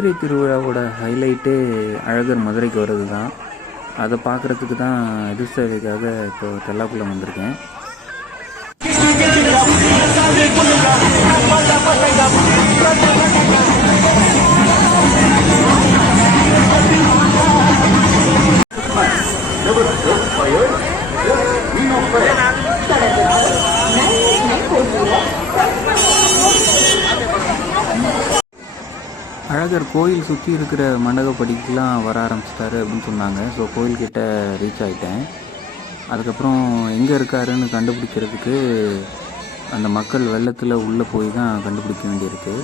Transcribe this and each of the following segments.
சித்திரை திருவிழாவோட ஹைலைட்டே அழகர் மதுரைக்கு வர்றது தான். அதை பார்க்குறதுக்கு தான் எதிர்சேவைக்காக இப்போ தெல்லாக்குளம் வந்திருக்கேன். அழகர் கோயில் சுற்றி இருக்கிற மண்டபப்படிக்கெலாம் வர ஆரம்பிச்சிட்டாரு அப்படின்னு சொன்னாங்க. ஸோ கோயில்கிட்ட ரீச் ஆகிட்டேன். அதுக்கப்புறம் எங்கே இருக்காருன்னு கண்டுபிடிக்கிறதுக்கு அந்த மக்கள் வெள்ளத்தில் உள்ளே போய் தான் கண்டுபிடிக்க வேண்டியிருக்கு.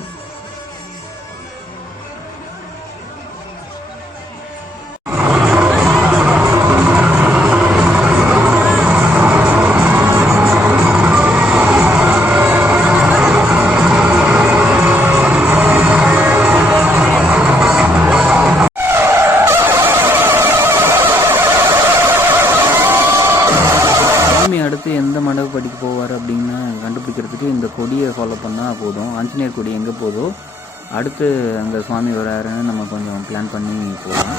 அடுத்து எந்த மண்டபப்படிக்கு போவார் அப்படின்னு கண்டுபிடிக்கிறதுக்கு இந்த கொடியை ஃபாலோ பண்ணால் போதும். ஆஞ்சநேயர் கொடி எங்கே போதோ அடுத்து அங்கே சுவாமி வராருன்னு நம்ம கொஞ்சம் பிளான் பண்ணி போகலாம்.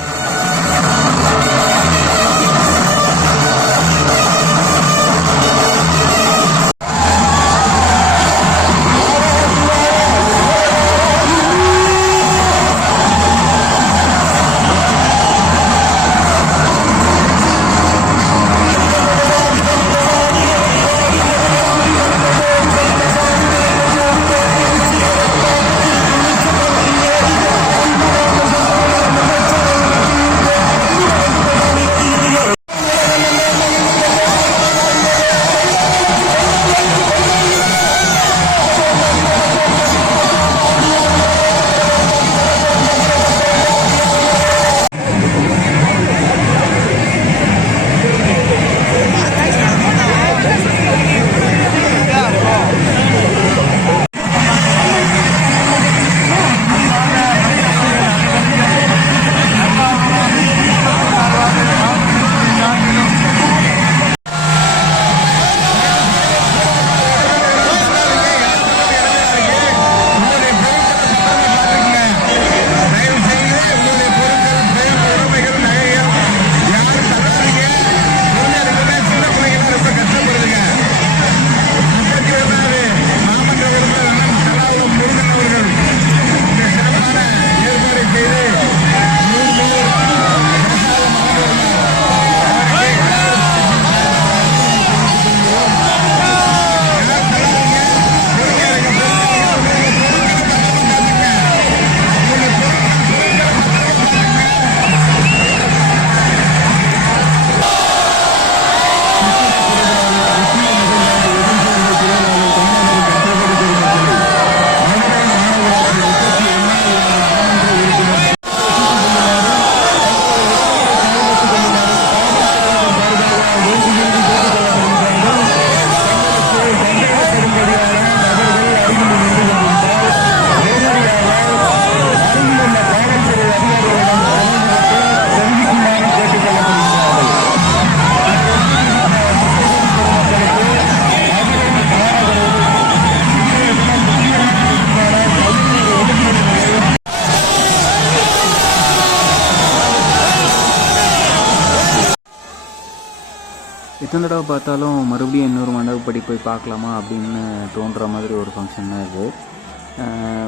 எத்தனை தடவை பார்த்தாலும் மறுபடியும் இன்னொரு மண்டபப்படி போய் பார்க்கலாமா அப்படின்னு தோன்ற மாதிரி ஒரு ஃபங்க்ஷன் தான் இது.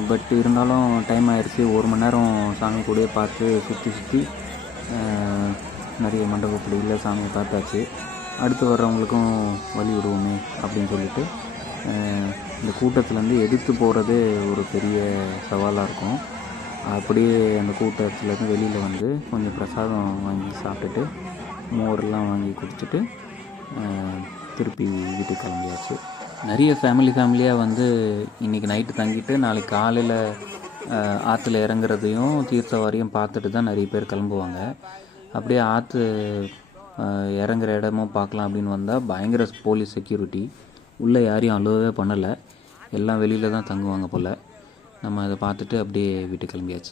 பட் இருந்தாலும் டைம் ஆயிடுச்சு. 1 மணி நேரம் சாமி கூட பார்த்து சுற்றி நிறைய மண்டபப்படியில் சாமியை பார்த்தாச்சு. அடுத்து வர்றவங்களுக்கும் வழி விடுவோமே அப்படின்னு சொல்லிட்டு இந்த கூட்டத்துலேருந்து எதிர்த்து போகிறதே ஒரு பெரிய சவாலாக இருக்கும். அப்படியே அந்த கூட்டத்துலேருந்து வெளியில் வந்து கொஞ்சம் பிரசாதம் வாங்கி சாப்பிட்டுட்டு மோரெல்லாம் வாங்கி குடிச்சிட்டு திருப்பி வீட்டுக்கு கிளம்பியாச்சு. நிறைய ஃபேமிலியாக வந்து இன்றைக்கி நைட்டு தங்கிட்டு நாளைக்கு காலையில் ஆற்றுல இறங்குறதையும் தீர்த்தவாரியும் பார்த்துட்டு தான் நிறைய பேர் கிளம்புவாங்க. அப்படியே ஆற்று இறங்குற இடமும் பார்க்கலாம் அப்படின்னு வந்தால் பயங்கர போலீஸ் செக்யூரிட்டி. உள்ளே யாரையும் அலோவே பண்ணலை. எல்லாம் வெளியில் தான் தங்குவாங்க போல். நம்ம அதை பார்த்துட்டு அப்படியே வீட்டுக்கு கிளம்பியாச்சு.